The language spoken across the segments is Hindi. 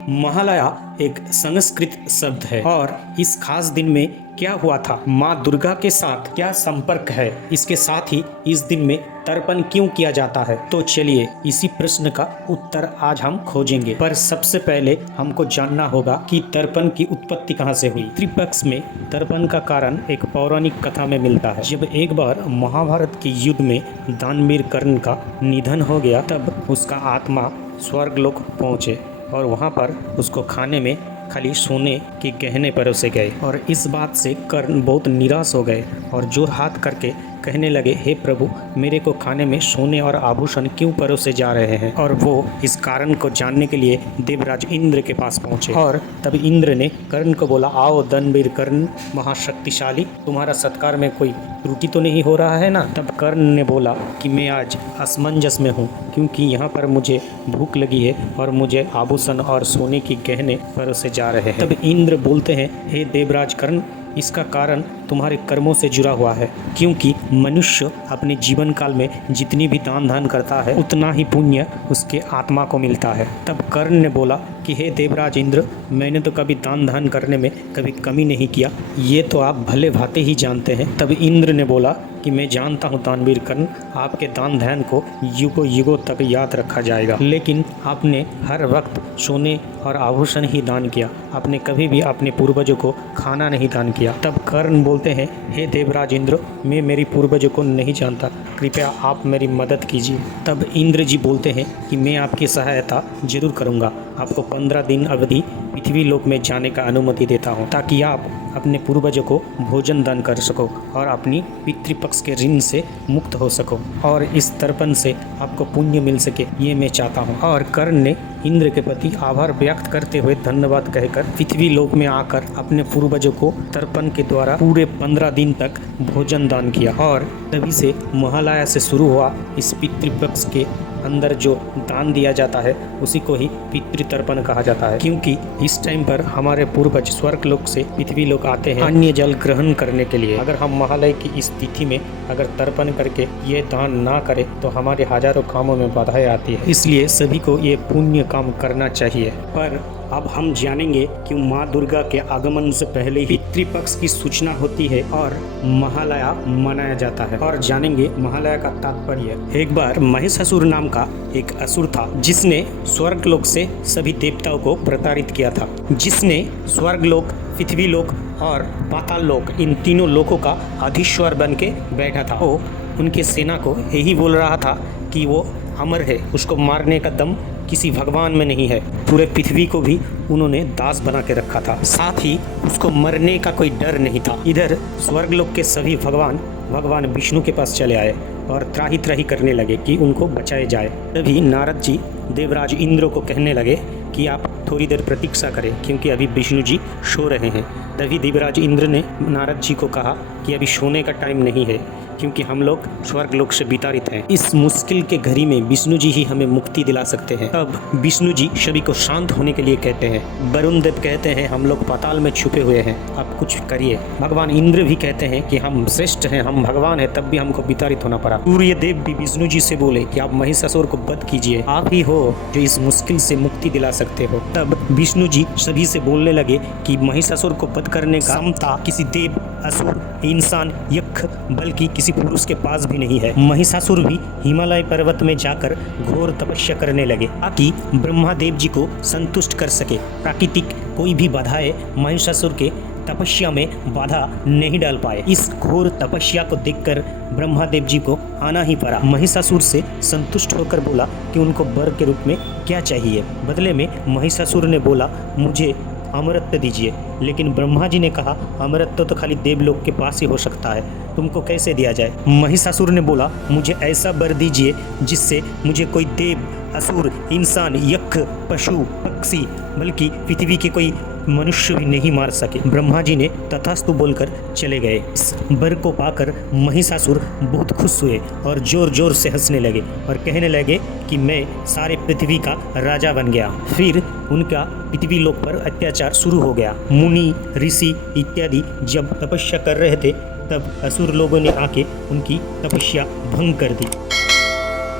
महालया एक संस्कृत शब्द है और इस खास दिन में क्या हुआ था, माँ दुर्गा के साथ क्या संपर्क है, इसके साथ ही इस दिन में तर्पण क्यों किया जाता है। तो चलिए इसी प्रश्न का उत्तर आज हम खोजेंगे। पर सबसे पहले हमको जानना होगा कि तर्पण की उत्पत्ति कहाँ से हुई। पितृपक्ष में तर्पण का कारण एक पौराणिक कथा में मिलता है। जब एक बार महाभारत के युद्ध में दानवीर कर्ण का निधन हो गया, तब उसका आत्मा स्वर्गलोक पहुँचे और वहाँ पर उसको खाने में खाली सोने के गहने परोसे गए। और इस बात से कर्ण बहुत निराश हो गए और जोर हाथ करके कहने लगे, हे प्रभु, मेरे को खाने में सोने और आभूषण क्यों परोसे जा रहे हैं। और वो इस कारण को जानने के लिए देवराज इंद्र के पास पहुंचे और तब इंद्र ने कर्ण को बोला, आओ दानवीर कर्ण महाशक्तिशाली, तुम्हारा सत्कार में कोई त्रुटि तो नहीं हो रहा है ना। तब कर्ण ने बोला कि मैं आज असमंजस में हूँ, क्योंकि यहाँ पर मुझे भूख लगी है और मुझे आभूषण और सोने की गहने परोसे जा रहे हैं। तब इंद्र बोलते हैं, हे देवराज कर्ण, इसका कारण तुम्हारे कर्मों से जुड़ा हुआ है, क्योंकि मनुष्य अपने जीवन काल में जितनी भी दान धन करता है उतना ही पुण्य उसके आत्मा को मिलता है। तब कर्ण ने बोला कि हे देवराज इंद्र, मैंने तो कभी दान धन करने में कभी कमी नहीं किया, ये तो आप भले भांति ही जानते हैं। तब इंद्र ने बोला कि मैं जानता हूँ दानवीर कर्ण, आपके दान धन को युगों युगों तक याद रखा जाएगा, लेकिन आपने हर वक्त सोने और आभूषण ही दान किया, आपने कभी भी अपने पूर्वजों को खाना नहीं दान किया। तब कर्ण बोलते हैं, हे देवराज इंद्र, मैं मेरी पूर्वजों को नहीं जानता, कृपया आप मेरी मदद कीजिए। तब इंद्र जी बोलते हैं कि मैं आपकी सहायता जरूर करूँगा, आपको 15 दिन अवधि पृथ्वी लोक में जाने का अनुमति देता हूँ, ताकि आप अपने पूर्वजों को भोजन दान कर सको और अपनी पितृपक्ष के ऋण से मुक्त हो सको और इस तर्पण से आपको पुण्य मिल सके, ये मैं चाहता हूँ। और कर्ण ने इंद्र के प्रति आभार व्यक्त करते हुए धन्यवाद कहकर पृथ्वी लोक में आकर अपने पूर्वजों को तर्पण के द्वारा पूरे 15 दिन तक भोजन दान किया। और तभी से महालया से शुरू हुआ इस पितृपक्ष के अंदर जो दान दिया जाता है उसी को ही पितृतर्पण कहा जाता है, क्योंकि इस टाइम पर हमारे पूर्वज स्वर्ग लोक से पृथ्वी लोक आते हैं अन्य जल ग्रहण करने के लिए। अगर हम महालय की इस तिथि में अगर तर्पण करके ये दान ना करें तो हमारे हजारों कामों में बाधाएं आती है, इसलिए सभी को ये पुण्य काम करना चाहिए। पर अब हम जानेंगे कि माँ दुर्गा के आगमन से पहले ही पितृपक्ष की सूचना होती है और महालया मनाया जाता है। और जानेंगे महालया का तात्पर्य। एक बार महिषासुर नाम का एक असुर था, जिसने स्वर्गलोक से सभी देवताओं को प्रताड़ित किया था, जिसने स्वर्गलोक, पृथ्वी लोक और पाताल लोक, इन तीनों लोकों का अधीश्वर बन के बैठा था। वो उनके सेना को यही बोल रहा था कि वो अमर है, उसको मारने का दम किसी भगवान में नहीं है। पूरे पृथ्वी को भी उन्होंने दास बना के रखा था, साथ ही उसको मरने का कोई डर नहीं था। इधर स्वर्गलोक के सभी भगवान विष्णु के पास चले आए और त्राही त्राही करने लगे कि उनको बचाए जाए। तभी नारद जी देवराज इंद्र को कहने लगे कि आप थोड़ी देर प्रतीक्षा करें, क्योंकि अभी विष्णु जी सो रहे हैं। तभी देवराज इंद्र ने नारद जी को कहा कि अभी सोने का टाइम नहीं है, क्योंकि हम लोग स्वर्ग लोक से विताड़ित हैं। इस मुश्किल के घड़ी में विष्णु जी ही हमें मुक्ति दिला सकते हैं। अब विष्णु जी सभी को शांत होने के लिए कहते हैं। वरुण देव कहते हैं, हम लोग पाताल में छुपे हुए हैं, आप कुछ करिए। भगवान इंद्र भी कहते हैं कि हम श्रेष्ठ हैं, हम भगवान हैं, तब भी हमको विताड़ित होना पड़ा। सूर्य देव भी विष्णु जी से बोले कि आप महिषासुर को वध कीजिए, आप ही हो जो इस मुश्किल से मुक्ति दिला सकते हो। तब विष्णु जी सभी से बोलने लगे कि महिषासुर को वध करने का क्षमता किसी देव, असुर, इंसान, यक्ष बल्कि किसी पुरुष के पास भी नहीं है। महिषासुर भी हिमालय पर्वत में जाकर घोर तपस्या करने लगे, ताकि ब्रह्मा देव जी को संतुष्ट कर सके। प्राकृतिक कोई भी बाधाएं महिषासुर के तपस्या में बाधा नहीं डाल पाए। इस घोर तपस्या को देखकर ब्रह्मा देव जी को आना ही पड़ा। महिषासुर से संतुष्ट होकर बोला कि उनको वर के रूप में क्या चाहिए। बदले में महिषासुर ने बोला, मुझे अमरत्व दीजिए। लेकिन ब्रह्मा जी ने कहा, अमरत्व तो खाली देवलोक के पास ही हो सकता है, तुमको कैसे दिया जाए। महिषासुर ने बोला, मुझे ऐसा वर दीजिए जिससे मुझे कोई देव, असुर, इंसान, यक्ष, पशु, पक्षी बल्कि पृथ्वी के कोई मनुष्य भी नहीं मार सके। ब्रह्मा जी ने तथास्तु बोलकर चले गए। इस वर को पाकर महिषासुर बहुत खुश हुए और जोर जोर से हंसने लगे और कहने लगे कि मैं सारे पृथ्वी का राजा बन गया। फिर उनका पृथ्वी लोक पर अत्याचार शुरू हो गया। मुनि, ऋषि इत्यादि जब तपस्या कर रहे थे, तब असुर लोगों ने आके उनकी तपस्या भंग कर दी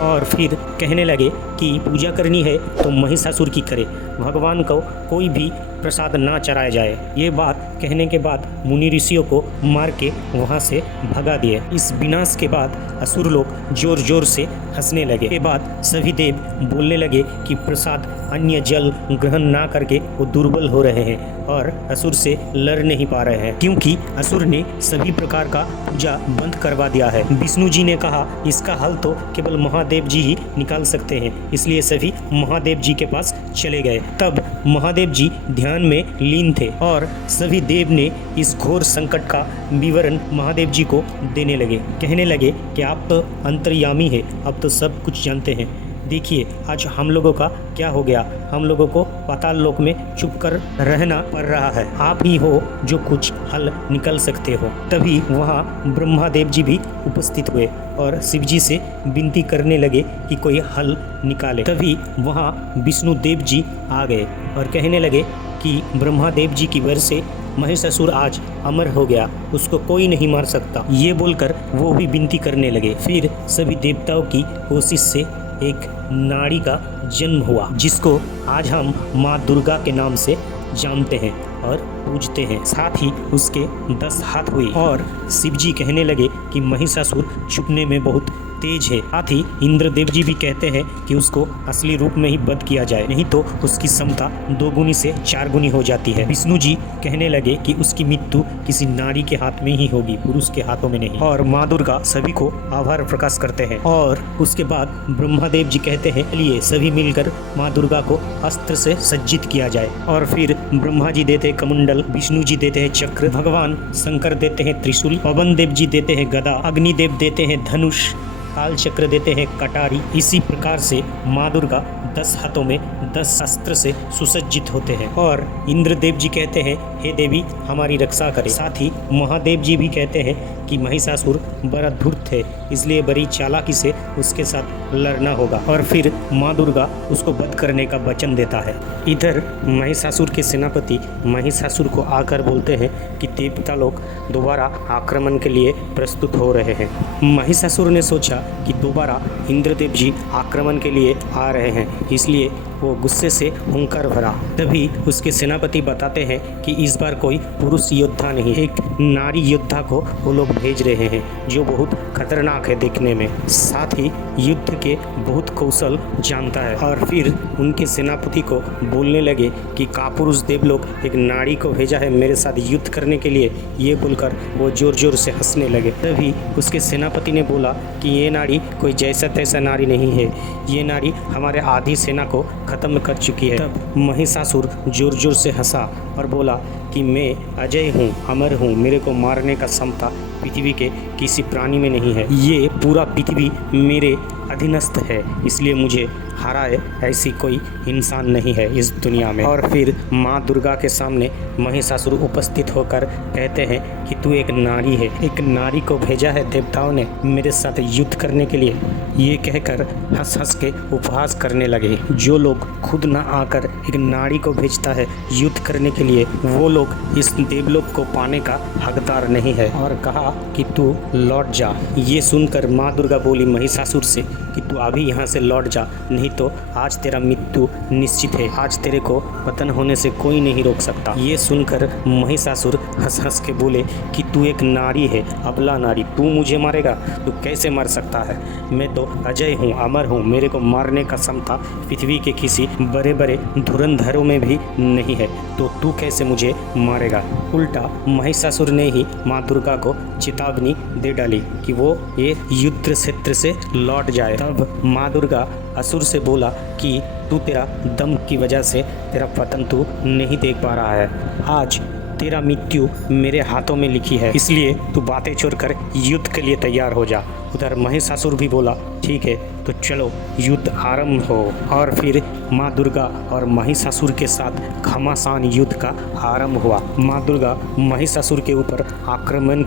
और फिर कहने लगे कि पूजा करनी है तो महिषासुर की करे, भगवान को कोई भी प्रसाद ना चढ़ाया जाए। ये बात कहने के बाद मुनि ऋषियों को मार के वहाँ से भगा दिए। इस विनाश के बाद असुर लोग जोर जोर से हंसने लगे। के बाद सभी देव बोलने लगे कि प्रसाद अन्य जल ग्रहण ना करके वो दुर्बल हो रहे हैं और असुर से लड़ नहीं पा रहे हैं, क्योंकि असुर ने सभी प्रकार का पूजा बंद करवा दिया है। विष्णु जी ने कहा इसका हल तो केवल महादेव जी ही निकाल सकते हैं, इसलिए सभी महादेव जी के पास चले गए। तब महादेव जी ध्यान में लीन थे और सभी देव ने इस घोर संकट का विवरण महादेव जी को देने लगे। कहने लगे कि आप तो अंतर्यामी है, अब तो सब कुछ जानते हैं। देखिए आज हम लोगों का क्या हो गया, हम लोगों को पाताल लोक में चुप कर रहना पड़ रहा है। आप ही हो जो कुछ हल निकल सकते हो। तभी वहाँ ब्रह्मादेव जी भी उपस्थित हुए और शिव जी से विनती करने लगे कि कोई हल निकाले। तभी वहाँ विष्णु देव जी आ गए और कहने लगे कि ब्रह्मादेव जी की वजह से महिषासुर आज अमर हो गया, उसको कोई नहीं मार सकता। ये बोलकर वो भी विनती करने लगे। फिर सभी देवताओं की कोशिश से एक नारी का जन्म हुआ, जिसको आज हम माँ दुर्गा के नाम से जानते हैं और पूजते हैं। साथ ही उसके 10 हाथ हुए और शिव जी कहने लगे कि महिषासुर छुपने में बहुत तेज है। साथ ही इंद्रदेव जी भी कहते हैं कि उसको असली रूप में ही वध किया जाए, नहीं तो उसकी क्षमता 2 गुनी से 4 गुनी हो जाती है। विष्णु जी कहने लगे कि उसकी मृत्यु किसी नारी के हाथ में ही होगी, पुरुष के हाथों में नहीं। और माँ दुर्गा सभी को आभार प्रकाश करते हैं। और उसके बाद ब्रह्मादेव जी कहते हैं चलिए सभी मिलकर माँ दुर्गा को अस्त्र से सज्जित किया जाए। और फिर ब्रह्मा जी देते हैं कमंडल, विष्णु जी देते हैं चक्र, भगवान शंकर देते हैं त्रिशूल, पवन देव जी देते हैं गदा, अग्निदेव देते हैं धनुष, काल चक्र देते हैं कटारी। इसी प्रकार से माँ दुर्गा 10 हाथों में 10 अस्त्र से सुसज्जित होते हैं। और इंद्रदेव जी कहते हैं हे देवी हमारी रक्षा करें। साथ ही महादेव जी भी कहते हैं कि महिषासुर बड़ा धूर्त है, इसलिए बड़ी चालाकी से उसके साथ लड़ना होगा। और फिर माँ दुर्गा उसको वध करने का वचन देता है। इधर महिषासुर के सेनापति महिषासुर को आकर बोलते हैं कि देवता लोग दोबारा आक्रमण के लिए प्रस्तुत हो रहे हैं। महिषासुर ने सोचा कि दोबारा इंद्रदेव जी आक्रमण के लिए आ रहे हैं, इसलिए वो गुस्से से हुंकार भरा। तभी उसके सेनापति बताते हैं कि इस बार कोई पुरुष योद्धा नहीं, एक नारी योद्धा को वो लोग भेज रहे हैं जो बहुत खतरनाक है देखने में, साथ ही युद्ध के बहुत कौशल जानता है। और फिर उनके सेनापति को बोलने लगे कि कापुरुष देव लोग एक नारी को भेजा है मेरे साथ युद्ध करने के लिए। ये बोलकर वो जोर जोर से हंसने लगे। तभी उसके सेनापति ने बोला कि ये नारी कोई जैसा तैसा नारी नहीं है, ये नारी हमारे आधी सेना को खत्म कर चुकी है। तब महिषासुर जोर जोर से हंसा और बोला कि मैं अजय हूँ, अमर हूँ, मेरे को मारने का क्षमता पृथ्वी के किसी प्राणी में नहीं है। ये पूरा पृथ्वी मेरे अधीनस्थ है, इसलिए मुझे हराए ऐसी कोई इंसान नहीं है इस दुनिया में। और फिर माँ दुर्गा के सामने महिषासुर उपस्थित होकर कहते हैं कि तू एक नारी है, एक नारी को भेजा है देवताओं ने मेरे साथ युद्ध करने के लिए। ये कहकर हंस हंस के उपहास करने लगे। जो लोग खुद ना आकर एक नारी को भेजता है युद्ध करने के लिए, वो लोग इस देवलोक को पाने का हकदार नहीं है। और कहा कि तू लौट जा। ये सुनकर माँ दुर्गा बोली महिषासुर से कि तू अभी यहाँ से लौट जा, नहीं तो आज तेरा मृत्यु निश्चित है, आज तेरे को पतन होने से कोई नहीं रोक सकता। ये सुनकर महिषासुर हंस हंस के बोले कि तू एक नारी है, अबला नारी, तू मुझे मारेगा? तू कैसे मर सकता है? मैं तो अजय हूँ, अमर हूँ, मेरे को मारने का क्षमता पृथ्वी के किसी बड़े बड़े धुरंधरों में भी नहीं है, तो तू कैसे मुझे मारेगा? उल्टा महिषासुर ने ही माँ दुर्गा को चेतावनी दे डाली कि वो ये युद्ध क्षेत्र से लौट जाए। तब माँ दुर्गा असुर से बोला कि तू तेरा दम की वजह से तेरा पतन तू नहीं देख पा रहा है, आज तेरा मृत्यु मेरे हाथों में लिखी है, इसलिए तू बातें छोड़कर युद्ध के लिए तैयार हो जा। उधर महिषासुर भी बोला ठीक है तो चलो युद्ध आरंभ हो। और फिर माँ दुर्गा और महिषासुर के साथ घमासान युद्ध का आरंभ हुआ। माँ दुर्गा महिषासुर के ऊपर आक्रमण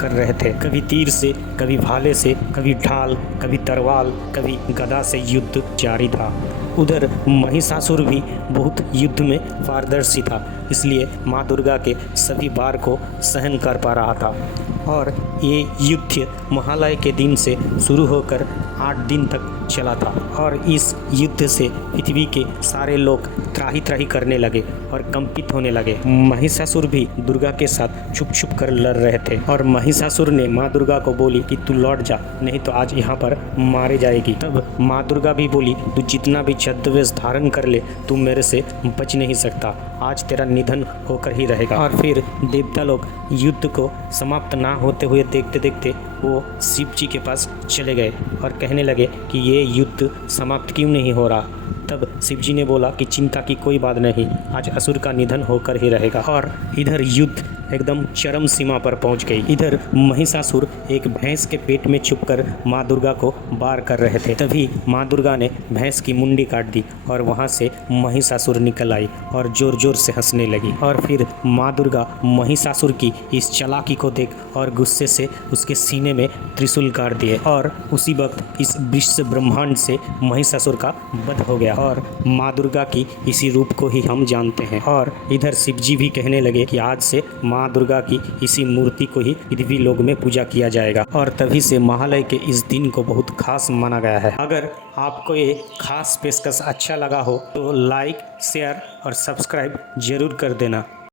कर रहे थे, कभी तीर से, कभी भाले से, कभी ढाल, कभी तलवार, कभी गदा से युद्ध जारी था। उधर महिषासुर भी बहुत युद्ध में पारदर्शी था, इसलिए माँ दुर्गा के सभी वार को सहन कर पा रहा था। और ये युद्ध महालय के दिन से शुरू होकर 8 दिन तक चला था और इस युद्ध से पृथ्वी के सारे लोग त्राही त्राही करने लगे और कंपित होने लगे। महिषासुर भी दुर्गा के साथ छुप छुप कर लड़ रहे थे और महिषासुर ने माँ दुर्गा को बोली कि तू लौट जा, नहीं तो आज यहाँ पर मारे जाएगी। तब माँ दुर्गा भी बोली, तू जितना भी छद्मवेश धारण कर ले, तू मेरे से बच नहीं सकता, आज तेरा निधन होकर ही रहेगा। और फिर देवता लोग युद्ध को समाप्त ना होते हुए देखते देखते वो शिव जी के पास चले गए और कहने लगे कि ये युद्ध समाप्त क्यों नहीं हो रहा। तब शिव जी ने बोला कि चिंता की कोई बात नहीं, आज असुर का निधन होकर ही रहेगा। और इधर युद्ध एकदम चरम सीमा पर पहुंच गई। इधर महिषासुर एक भैंस के पेट में छुपकर माँ दुर्गा को वार कर रहे थे। तभी माँ दुर्गा ने भैंस की मुंडी काट दी और वहां से महिषासुर निकल आई और जोर जोर से हंसने लगी। और फिर माँ दुर्गा महिषासुर की इस चालाकी को देख और गुस्से से उसके सीने में त्रिशूल काट दिए और उसी वक्त इस विश्व ब्रह्मांड से महिषासुर का वध हो गया और माँ दुर्गा की इसी रूप को ही हम जानते हैं। और इधर शिव जी भी कहने लगे कि आज से माँ दुर्गा की इसी मूर्ति को ही पृथ्वी लोक में पूजा किया जाएगा और तभी से महालय के इस दिन को बहुत खास माना गया है। अगर आपको ये खास पेशकश अच्छा लगा हो तो लाइक, शेयर और सब्सक्राइब जरूर कर देना।